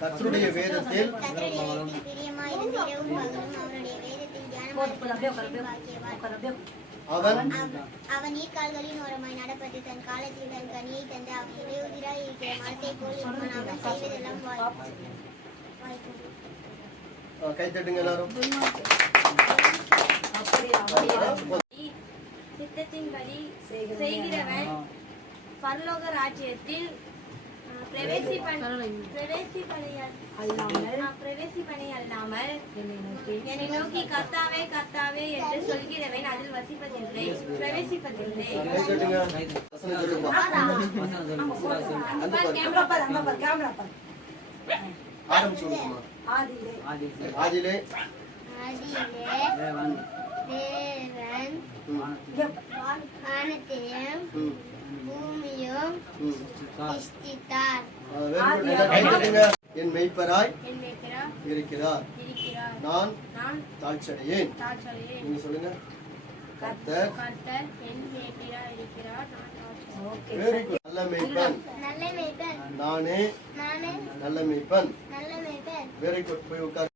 கர்த்தருடைய வேதத்தில் அவன் ஈக்கால்களின் ஓரமாய் நடப்பது தன் காலத்தில் தன் கனியை தந்து அவன் இடையுதிராய் இருக்கிற மரத்தை போல் இருப்பான். அவன் செய்வதெல்லாம் வாய்க்கும். கைத்தட்டுங்க எல்லாரும். சித்தத்தின்படி செய்கிறவன் பரலோக ராஜ்யத்தில் பிரவேசிப்பனை அல்லாமல் என்னை நோக்கி கர்த்தாவே கர்த்தாவே என்று சொல்கிறவன் அதில் வசிப்பதில்லை, பிரவேசிப்பதில்லை. ஆதியிலே தேவன் வானத்தையும் பூமியும் சிருஷ்டித்தார். என் மெய்ப்பராய் இருக்கிறார், நான் தாழ்ச்சடையேன். நீங்க சொல்லுங்க. கர்த்தர் என் மெய்ப்பராய் இருக்கிறார், நல்ல மெய்ப்பன், நானே நல்ல மெய்ப்பன். Very good. போய் உட்கார்.